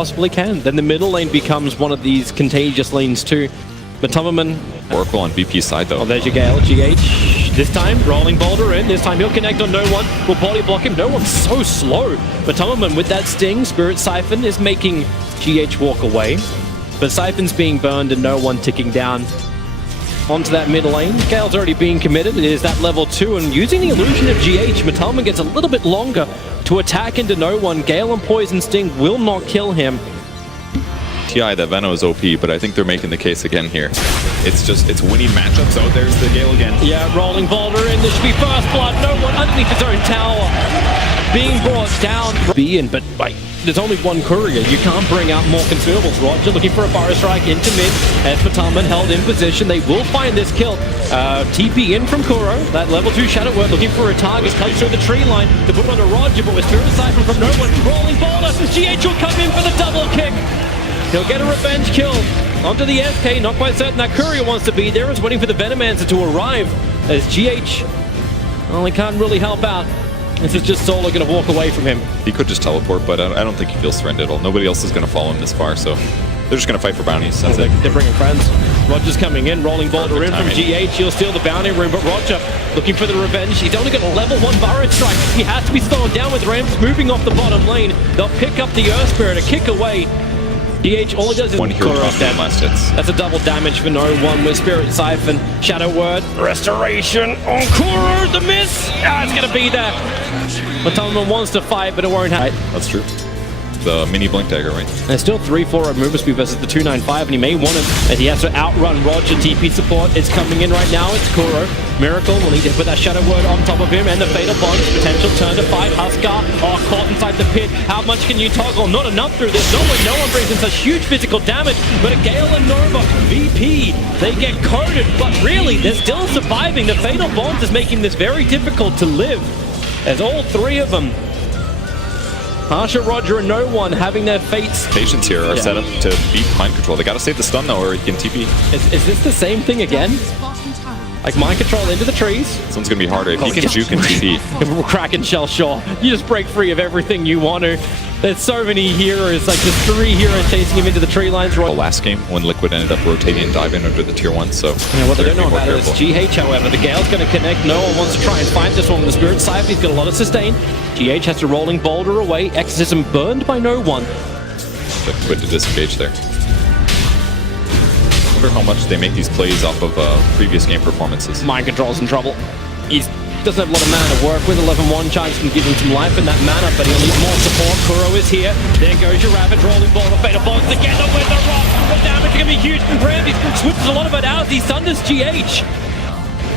possibly can. Then the middle lane becomes one of these contagious lanes too. But Tummerman... Oracle on VP side though. Oh, there's your Gale, GH. This time, rolling boulder in. This time he'll connect on no one. Will body block him. No one's so slow. But Tummerman with that sting, Spirit Siphon is making GH walk away. But Siphon's being burned and no one ticking down onto that middle lane. Gale's already being committed. It is that level 2, and using the illusion of GH, Metalman gets a little bit longer to attack into no one. Gale and Poison Sting will not kill him. TI, that Veno is OP, but I think they're making the case again here. It's winning matchups. Oh, there's the Gale again. Yeah, rolling boulder in. This should be first blood. No one underneath his own tower. Being brought down. But like, there's only one courier. You can't bring out more consumables. Roger looking for a fire strike into mid. As Metalman held in position, they will find this kill. TP in from Kuro. That level 2 Shadow Word looking for a target. Comes through the tree line to put on a Roger, but with Spirit Siphon from no one. Rolling boulder. GH will come in for the double kick. He'll get a revenge kill onto the SK. Not quite certain that courier wants to be there. Is waiting for the Venomancer to arrive as GH, well, he can't really help out. This is just Solo going to walk away from him. He could just teleport, but I don't think he feels threatened at all. Nobody else is going to follow him this far, so they're just going to fight for bounties. That's it. They're bringing friends. Roger's coming in, rolling boulder in from GH. He'll steal the bounty room, but Roger looking for the revenge. He's only got a level 1 Burrow Strike. He has to be slowed down with Rams moving off the bottom lane. They'll pick up the Earth Spirit, a kick away. DH, all it does is one hero drop down last hits. That's a double damage for no one with Spirit Siphon. Shadow Word, restoration on Kuro, the miss! It's gonna be there. Metalman wants to fight, but it won't happen. That's true. The mini blink dagger, right? There's still 3-4 at movement speed versus the 295, and he may want it as he has to outrun Roger. TP support is coming in right now. It's Kuro. Miracle will need to put that Shadow Word on top of him, and the Fatal Bond. Potential turn to fight. Huskar, caught inside the pit. How much can you toggle? Not enough through this. No one brings in such huge physical damage, but a Gale and Nova, VP, they get coated, but really, they're still surviving. The Fatal Bond is making this very difficult to live, as all three of them, Pasha, Roger, and no one having their fates. Patience here are set up to beat Mind Control. They gotta save the stun though, or he can TP. Is this the same thing again? Like Mind Control into the trees? This one's gonna be harder. If he can juke and TP. Kraken Shell, sure. You just break free of everything you want to. There's so many heroes, like just 3 heroes chasing him into the tree lines. The last game when Liquid ended up rotating and diving under the tier 1, so yeah, what they don't know about it is GH, however. The Gale's going to connect. No one wants to try and fight this one with the Spirit Siphon. He's got a lot of sustain. GH has to rolling boulder away. Exorcism burned by no one. Liquid to disengage there. I wonder how much they make these plays off of previous game performances. Mind Control's in trouble. He doesn't have a lot of mana to work with. 11-1 chance can give him some life in that mana, but he'll need more support. Kuro is here. There goes your Ravage, rolling ball. The Fatal Bonds together with the rock. The damage is going to be huge. Ramsey switches a lot of it out. He thunders GH,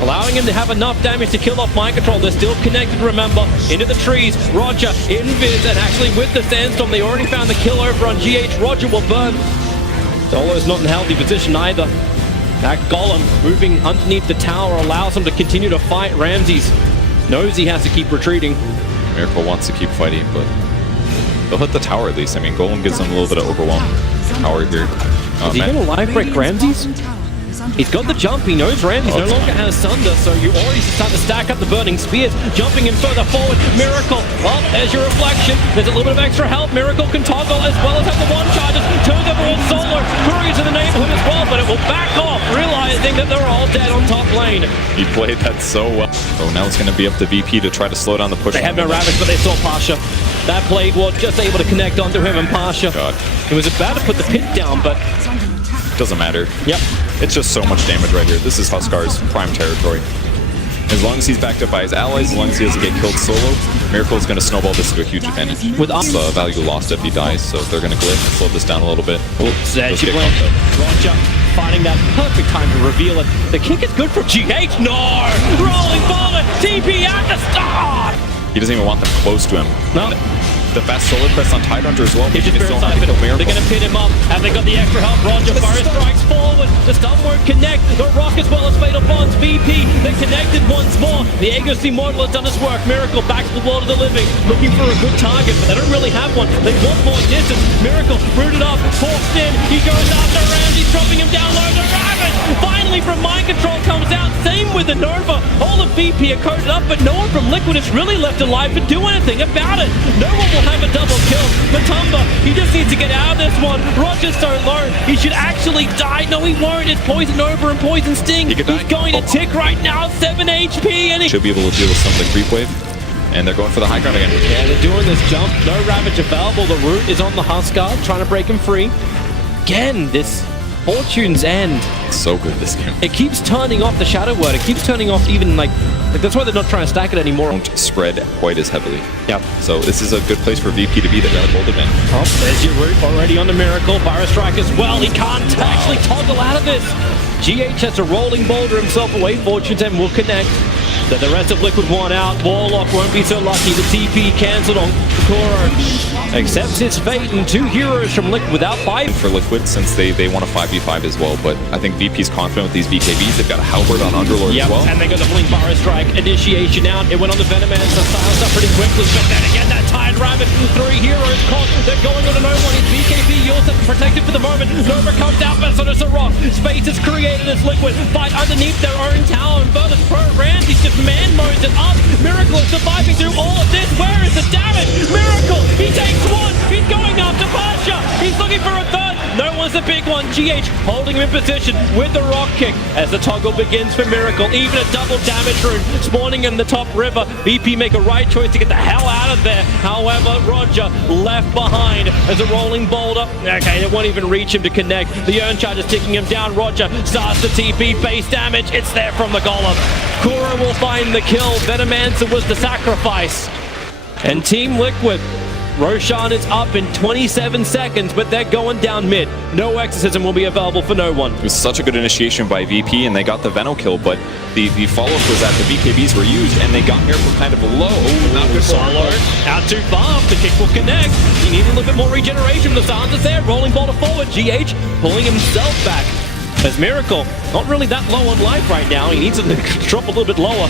allowing him to have enough damage to kill off Mind Control. They're still connected, remember, into the trees. Roger, invis, and actually with the Sandstorm, they already found the kill over on GH. Roger will burn. Solo's not in a healthy position either. That Golem moving underneath the tower allows him to continue to fight. Ramses knows he has to keep retreating. Miracle wants to keep fighting, but they'll hit the tower at least. I mean, Golem gives them a little bit of overwhelm. Tower here. Is he going to live break Ramses? He's got the jump. He knows Ramses no longer has Sunder, so you already start to stack up the burning spears. Jumping him further forward. Miracle. Well, there's your reflection. There's a little bit of extra help. Miracle can toggle as well as have the one charges. Turns over on Solar. Courier's in the neighborhood as well, but it will back off, realizing that they're all dead on top lane. He played that so well. Oh, now it's going to be up to VP to try to slow down the push. They have no Ravage, but they saw Pasha. That Plague Ward just able to connect onto him and Pasha. God. It was about to put the pit down, but doesn't matter. Yep. It's just so much damage right here. This is Huskar's prime territory. As long as he's backed up by his allies, as long as he doesn't get killed solo, Miracle is going to snowball this to a huge advantage. With value lost if he dies, so they're going to glyph, slow this down a little bit. Roger finding that perfect time to reveal it. The kick is good for GH. No! Rolling forward! TP at the start! He doesn't even want them close to him. No. The fast solar press on Tidehunter as well. They're going to pin him up. Have they got the extra help? Roger Burst strikes forward. The stun won't connect. The rock as well as Fatal Bonds. VP, they connected once more. The Aegis Immortal has done his work. Miracle backs the wall to the living. Looking for a good target, but they don't really have one. They want more distance. Miracle rooted up. Forced in. He goes after Ramsey, dropping him down low. The Ravage finally only from Mind Control comes out. Same with the Nova. All the VP are coded up, but no one from Liquid is really left alive to do anything about it. No one will have a double kill. Matumba, he just needs to get out of this one. Roger's so low, he should actually die. No, he won't. It's Poison Nova and Poison Sting. He's going to tick right now, 7 HP, and he should be able to deal with some of the creep wave. And they're going for the high ground again. Yeah, they're doing this jump. No Ravage available. The root is on the Huskar, trying to break him free. Again, this Fortune's End. So good this game. It keeps turning off the Shadow Word. It keeps turning off even like that's why they're not trying to stack it anymore. Don't spread quite as heavily. Yeah. So this is a good place for VP to be. They got a gold event. Oh, there's your root already on the Miracle. Fire Strike as well. He can't actually toggle out of this. GH has a rolling boulder himself away. Fortune's End will connect. That the rest of Liquid want out. Warlock won't be so lucky. The TP cancelled on Kuro. Accepts his fate, and 2 heroes from Liquid without 5. For Liquid, since they want a 5v5 as well, but I think VP's confident with these BKBs. They've got a Halberd on Underlord as well. And they got the Blink Fire Strike initiation out. It went on the Venom Man, so silenced up pretty quickly. But then again, that Tired Rabbit, 3 heroes caught. They're going on to no one. It's BKB, yours protected for the moment. Nova comes out, but so does the Rock. Space is created as Liquid fight underneath their own tower. And Virtus Pro Ramsey just man modes it up. Miracle is surviving through all of this. Where is the damage? Miracle, he takes 1. He's going after Pasha. He's looking for a 3rd. No one's the big one. GH holding him in position with the rock kick as the toggle begins for Miracle. Even a double damage rune spawning in the top river. VP make a right choice to get the hell out of there. However, Roger left behind as a rolling boulder. Okay, it won't even reach him to connect. The Urn Charge is ticking him down. Roger starts the TP base damage. It's there from the Golem. Kuro will find the kill. Venomancer was the sacrifice. And Team Liquid, Roshan is up in 27 seconds, but they're going down mid. No Exorcism will be available for no one. It was such a good initiation by VP, and they got the Veno kill, but the follow-up was that the BKBs were used, and they got Miracle kind of low. Not good for Solo. Out too far. The kick will connect. He needs a little bit more regeneration. The Sans is there. Rolling boulder forward. GH pulling himself back. As Miracle, not really that low on life right now. He needs to drop a little bit lower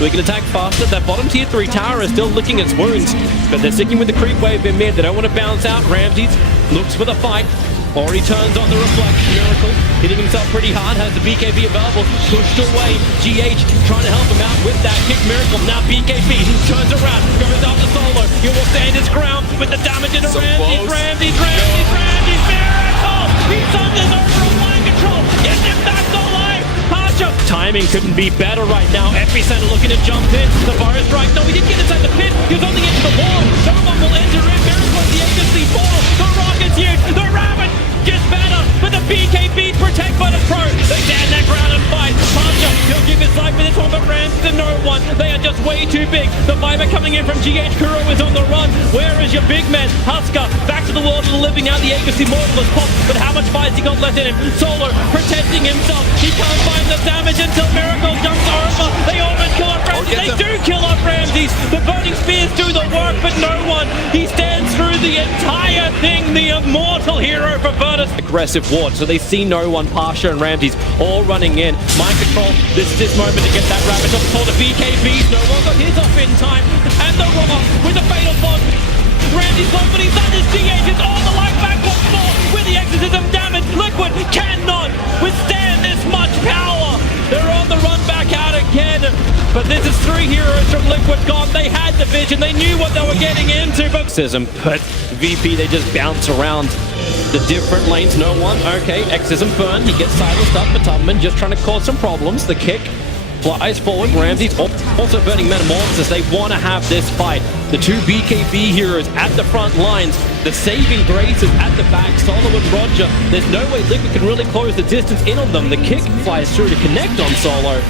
so he can attack faster. That bottom tier 3 tower is still licking its wounds, but they're sticking with the creep wave in mid. They don't want to bounce out. Ramses looks for the fight. Already turns on the reflection. Miracle hitting himself pretty hard. Has the BKB available. Pushed away. GH trying to help him out with that kick. Miracle now BKB turns around. Goes after Solo. He will stand his ground with the damage into So Ramses. Ramses. Miracle! He thunders over on Mind Control. Gets him back alive. Pasha. Timing couldn't be better right now. Epicenter looking to jump in. The Fire Strike. No, he didn't get inside the pit. He was on the edge of the wall. No one will enter in. Miracle at the agency portal. The Rocket's huge. The Rabbit gets better, but the BKB protect by the Pro. They stand their ground and fight. Pasha, he'll give his life for this one, but Ramses to no one. They are just way too big. The Viper coming in from GH. Kuro is on the run. Where is your big man? Huskar back to the world of the living out. The Aegis Immortal is popped, but how much fight has he got left in him? Solo protecting himself. He can't find the damage until Miracle jumps over. They almost kill off Ramses. They do kill off Ramses. The burning spears do the work, but no one. He stands through the entire thing. The immortal hero for Virtus. Aggressive ward, so they see no one. Pasha and Ramses all running in. Mind Control, this is his moment to get that Rabbit off for the BKBs. No one got his off in time. And the Rock with the fatal bond. Ramses low, but he's done his. GH is all the life back once more with the Exorcism damage. Liquid cannot withstand this much power. They're on the run back out again. But this is 3 heroes from Liquid gone. They had the vision. They knew what they were getting into. But VP, they just bounce around the different lanes. No one. Okay, Exorcism burn. He gets silenced up. But Tubman just trying to cause some problems. The kick flies forward. Ramses also burning Metamorphosis. They want to have this fight. The 2 BKB heroes at the front lines. The saving grace is at the back. Solo and Roger. There's no way Liquid can really close the distance in on them. The kick flies through to connect on Solo.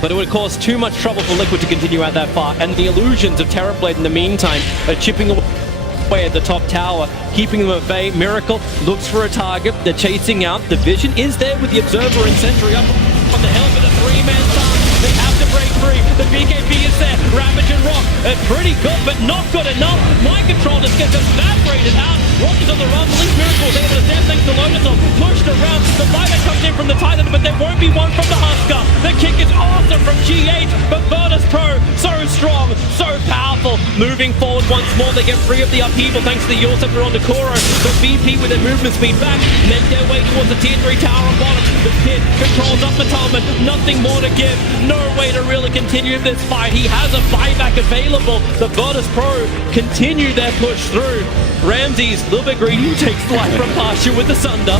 But it would cause too much trouble for Liquid to continue out that far. And the illusions of Terrorblade in the meantime are chipping away at the top tower, keeping them at bay. Miracle looks for a target. They're chasing out. The vision is there with the Observer and Sentry up on the hill with a 3-man target. They have to break free. The BKB is there. Ravage and Rock are pretty good, but not good enough. Mind Control just gets evaporated out. Rock is on the run. Least Miracle is able to stand thanks to Lotus on. Pushed around. The Viper comes in from the Titan, but there won't be one from the Huskar. The kick is awesome from GH, but Virtus Pro, so strong, so powerful. moving forward once more. They get free of the upheaval thanks to the Yule Scepter on Nakuro. The VP with their movement speed back, make their way towards the tier 3 tower on bottom. The pit controls up Matama, nothing more to give, no way to really continue this fight. He has a buyback available. The Virtus Pro continue their push through. Ramsey's a little bit greedy, takes the life from Pasha with the Sunder.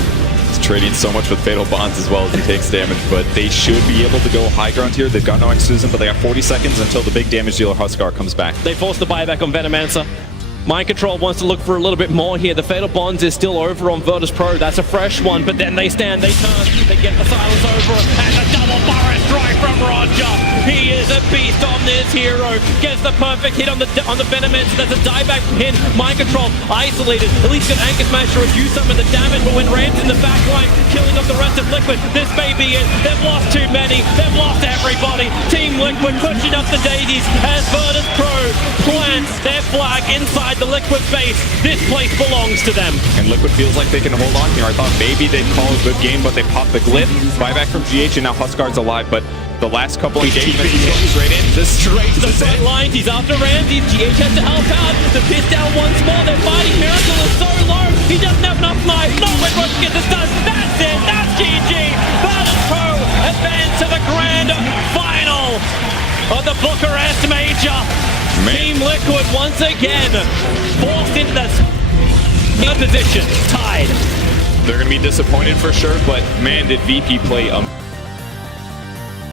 He's trading so much with Fatal Bonds as well as he takes damage, but they should be able to go high ground here. They've got no exorcism, but they got 40 seconds until the big damage dealer Huskar comes back. They force the buyback on Venomancer. Mind Control wants to look for a little bit more here. The Fatal Bonds is still over on Virtus Pro. That's a fresh one, but then they stand, they turn, they get the silence over, and a double burrow strike from Roger. He is a beast on this hero. Gets the perfect hit on the Venomancer. That's a dieback from him. Mind Control isolated. At least an Anchor Smash to reduce some of the damage, but when Rams in the back line, killing off the rest of Liquid, this may be it. They've lost too many. They've lost everybody. Team Liquid pushing up the daisies as Virtus Pro plants their flag inside the Liquid base. This place belongs to them. And Liquid feels like they can hold on here. I thought maybe they'd call a good game, but they popped the glyph. Buyback from GH, and now Huskar's alive, but the last couple of engagements, he's going straight in. This straight to the front lines. He's after Ramsey. GH has to help out. The pitch down once more. They're fighting. Miracle is so low. He doesn't have enough life. No way Rush gets this done. That's it. That's GG. Virtus Pro advance to the grand final of the Bucharest Major. Team Liquid once again forced into the position. Tied. They're going to be disappointed for sure, but man, did VP play